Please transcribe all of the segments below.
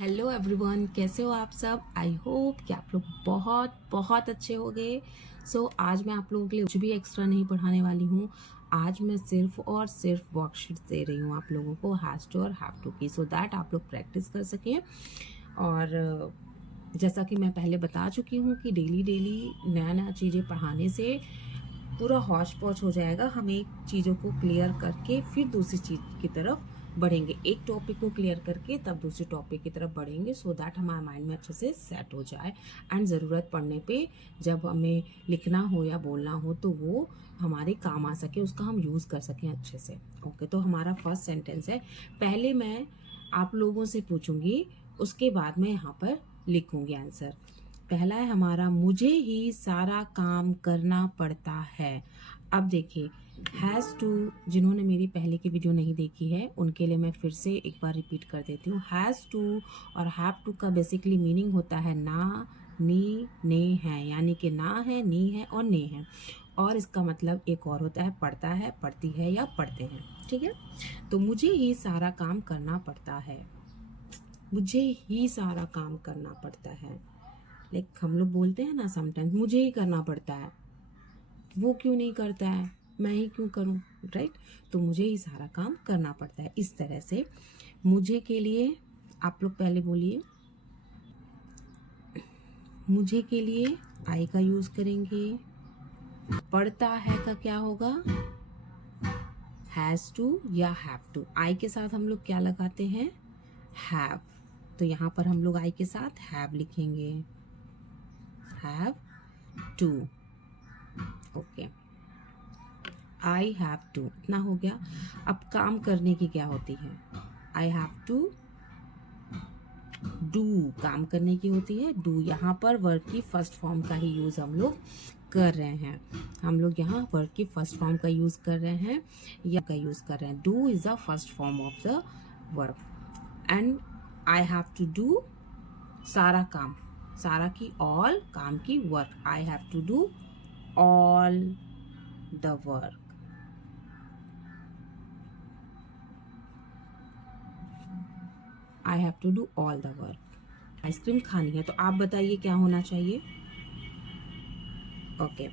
Hello everyone, कैसे हो आप सब। आई होप कि आप लोग बहुत बहुत अच्छे होंगे। आज मैं आप लोगों के लिए कुछ भी एक्स्ट्रा नहीं पढ़ाने वाली हूँ। आज मैं सिर्फ और सिर्फ वर्कशीट दे रही हूँ आप लोगों को, हैज़ टू और हैव टू की, सो दैट आप लोग प्रैक्टिस कर सकें। और जैसा कि मैं पहले बता चुकी हूँ कि डेली डेली नया नया चीज़ें पढ़ाने से पूरा हौच पौच हो जाएगा। हम एक चीज़ों को क्लियर करके फिर दूसरी चीज़ की तरफ बढ़ेंगे, एक टॉपिक को क्लियर करके तब दूसरे टॉपिक की तरफ बढ़ेंगे, सो दैट हमारे माइंड में अच्छे से सेट हो जाए एंड ज़रूरत पड़ने पे जब हमें लिखना हो या बोलना हो तो वो हमारे काम आ सके, उसका हम यूज़ कर सकें अच्छे से। ओके, तो हमारा फर्स्ट सेंटेंस है। पहले मैं आप लोगों से पूछूंगी, उसके बाद मैं यहाँ पर लिखूंगी आंसर। पहला है हमारा, मुझे ही सारा काम करना पड़ता है। अब देखिए, हैज़ टू, जिन्होंने मेरी पहले की वीडियो नहीं देखी है उनके लिए मैं फिर से एक बार रिपीट कर देती हूँ। हैज़ टू और हैव टू का बेसिकली मीनिंग होता है ना, नी, ने है, यानी कि ना है, नी है और ने है। और इसका मतलब एक और होता है पढ़ता है, पढ़ती है या पढ़ते हैं। ठीक है, तो मुझे ही सारा काम करना पड़ता है, मुझे ही सारा काम करना पड़ता है। लाइक हम लोग बोलते हैं ना समटाइम्स, मुझे ही करना पड़ता है, वो क्यों नहीं करता है, मैं ही क्यों करूं, राइट। तो मुझे ही सारा काम करना पड़ता है। इस तरह से मुझे के लिए आप लोग पहले बोलिए, मुझे के लिए आई का यूज करेंगे। पढ़ता है का क्या होगा, हैज टू या हैव टू। आई के साथ हम लोग क्या लगाते हैं, हैव, तो यहाँ पर हम लोग आई के साथ हैव लिखेंगे, have to. Okay, I have to, इतना हो गया। अब काम करने की क्या होती है, आई हैव टू डू, काम करने की होती है डू। यहाँ पर वर्ब की फर्स्ट फॉर्म का ही यूज हम लोग कर रहे हैं, हम लोग यहाँ वर्ब की फर्स्ट फॉर्म का यूज कर रहे हैं या का यूज कर रहे हैं। Do is the first form of the verb and I have to do सारा काम, सारा की ऑल, काम की work. I have to do all the work. I have to do all the work. Ice cream खानी है तो आप बताइए क्या होना चाहिए। ओके,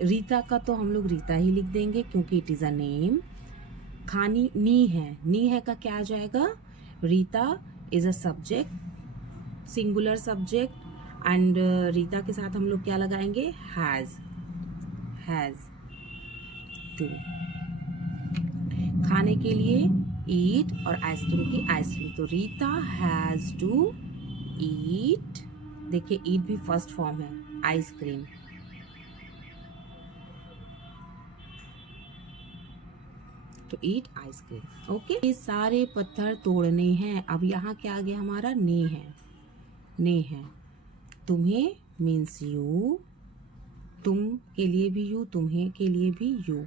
रीता का तो हम लोग रीता ही लिख देंगे क्योंकि इट इज अ नेम। खानी नी है, नी है का क्या आ जाएगा, Rita is a subject, singular subject and Rita के साथ हम लोग क्या लगाएंगे, हैज, हैज टू। खाने के लिए ईट और आइसक्रीम की आइसक्रीम, तो रीता हैज टू ईट। देखिए ईट भी फर्स्ट फॉर्म है, आइसक्रीम। तो ईट आइसक्रीम। ओके, ये सारे पत्थर तोड़ने हैं। अब यहाँ क्या आ गया हमारा, ने है, ने है। तुम्हें मीन्स यू, तुम के लिए भी यू, तुम्हें के लिए भी यू।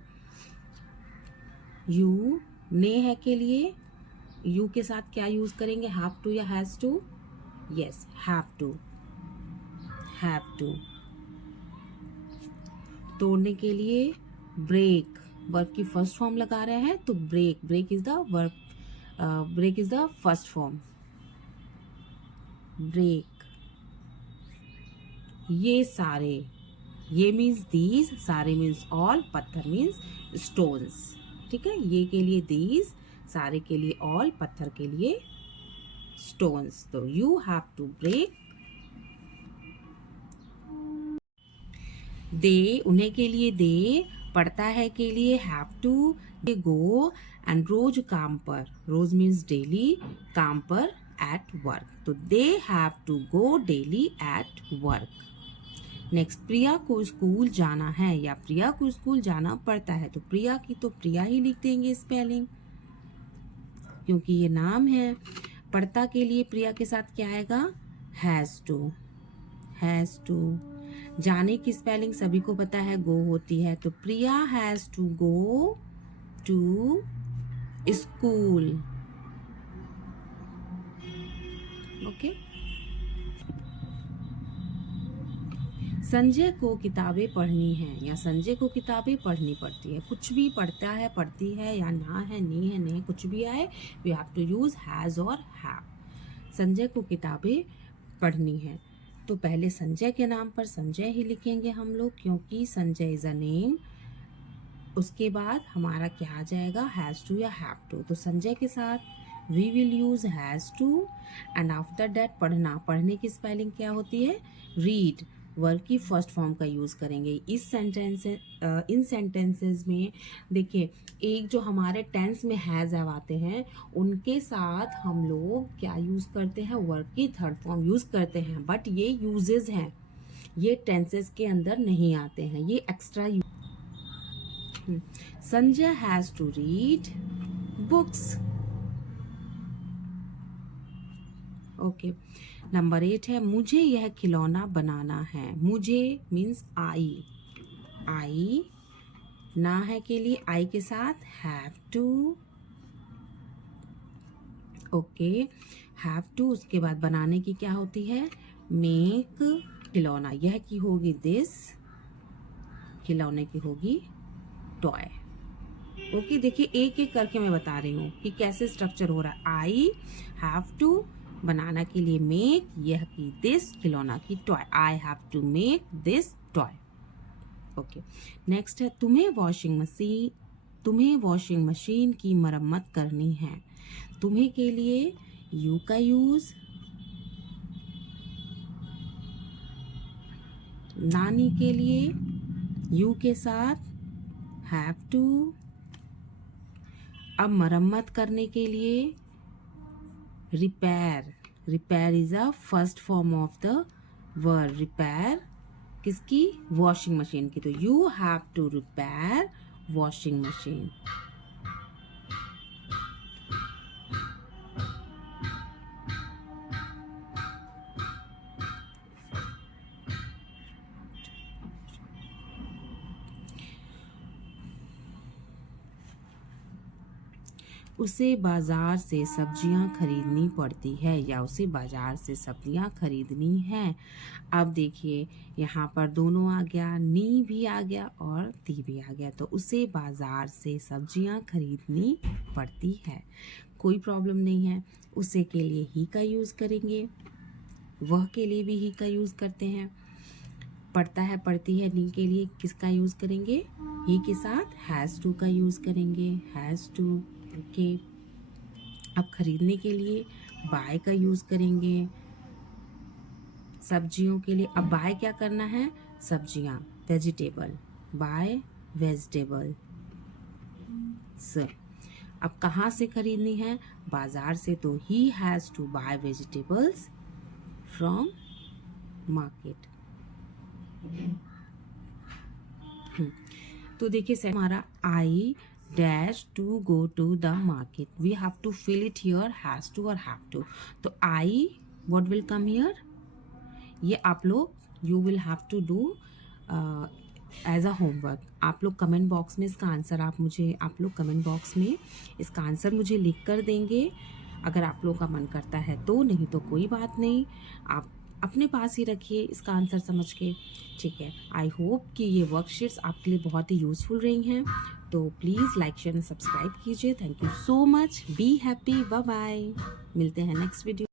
यू ने है के लिए, यू के साथ क्या यूज करेंगे, हैव टू या has to, yes have to, have to. तोड़ने के लिए ब्रेक, वर्ब की फर्स्ट फॉर्म लगा रहे हैं तो break, break is the verb, break is the first form, break. ये सारे, ये मीन्स दीज, सारे मीन्स ऑल, पत्थर मीन्स स्टोन्स। ठीक है, ये के लिए दीज, सारे के लिए ऑल, पत्थर के लिए स्टोन्स। तो यू हैव टू ब्रेक। दे, उन्हें के लिए दे, पढ़ता है के लिए have to, they go and रोज काम पर, रोज मीन्स डेली, काम पर एट वर्क, तो they have to go daily at work. Next, Priya को स्कूल जाना है या प्रिया को स्कूल जाना पड़ता है, तो प्रिया की तो प्रिया ही लिख देंगे स्पेलिंग क्योंकि ये नाम है। पढ़ता के लिए प्रिया के साथ क्या आएगा, हैज टू, हैज टू। जाने की स्पेलिंग सभी को पता है, गो होती है, तो Priya has to go to school. Okay, Sanjay को किताबें पढ़नी है या संजय को किताबें पढ़नी पड़ती है। कुछ भी पढ़ता है, पढ़ती है या ना है, नी है, नहीं, कुछ भी आए, we have to use has और हैव। संजय को किताबें पढ़नी है। तो पहले संजय के नाम पर संजय ही लिखेंगे हम लोग, क्योंकि संजय इज अ नेम। उसके बाद हमारा क्या आ जाएगा, हैज़ टू या हैव टू। तो संजय के साथ we will use has to and after that पढ़ना। पढ़ने की स्पेलिंग क्या होती है, रीड। वर्ब की फर्स्ट फॉर्म का यूज करेंगे इन सेंटेंसेस में। देखिए, एक जो हमारे टेंस में हैज हैव आते हैं उनके साथ हम लोग क्या यूज करते हैं, वर्ब की थर्ड फॉर्म यूज करते हैं। बट ये यूजेस हैं, ये टेंसेस के अंदर नहीं आते हैं, ये extra. Sanjay has to read books. Okay, number 8 है मुझे यह खिलौना बनाना है। मुझे मीन्स आई ना है के लिए आई के साथ have to. Okay, have to. उसके बाद बनाने की क्या होती है, मेक। खिलौना यह की होगी दिस, खिलौने की होगी टॉय। ओके, देखिए एक एक करके मैं बता रही हूँ कि कैसे स्ट्रक्चर हो रहा है। आई हैव टू, बनाना के लिए मेक, यह की दिस, खिलौना की toy. I have to make this toy. Okay, next है तुम्हें वॉशिंग मशीन की मरम्मत करनी है। तुम्हें के लिए यू का यूज, नानी के लिए यू के साथ हैव टू। अब मरम्मत करने के लिए repair is a first form of the word. Repair किसकी, वॉशिंग मशीन की। तो you have to repair washing machine. उसे बाजार से सब्जियां खरीदनी पड़ती है, या उसे बाजार से सब्जियां खरीदनी है। अब देखिए यहाँ पर दोनों आ गया, नी भी आ गया और ती भी आ गया। तो उसे बाजार से सब्जियां खरीदनी पड़ती है, कोई प्रॉब्लम नहीं है। उसे के लिए ही का यूज करेंगे, वह के लिए भी ही का यूज करते हैं। पढ़ता है पढ़ती है नी के लिए किसका यूज करेंगे, ही के साथ हैज टू का यूज करेंगे, हैज टू। ओके, अब खरीदने के लिए बाय का यूज करेंगे। सब्जियों के लिए अब बाय क्या करना है, सब्जियां, वेजिटेबल, बाय वेजिटेबल। अब कहाँ से खरीदनी है, बाजार से। तो he has to buy vegetables from market. तो देखिए हमारा I dash to go to the market, we have to fill it here has to और हैव टू। तो I what will come here, ये आप लोग you will have to do as a homework. आप लोग कमेंट बॉक्स में इसका answer आप लोग कमेंट बॉक्स में इसका आंसर मुझे लिख कर देंगे, अगर आप लोगों का मन करता है तो। नहीं तो कोई बात नहीं, आप अपने पास ही रखिए इसका आंसर समझ के, ठीक है। आई होप कि ये वर्कशीट्स आपके लिए बहुत ही यूजफुल रही हैं। तो please like share and subscribe कीजिए। Thank you so much, be happy, bye bye. मिलते हैं नेक्स्ट वीडियो।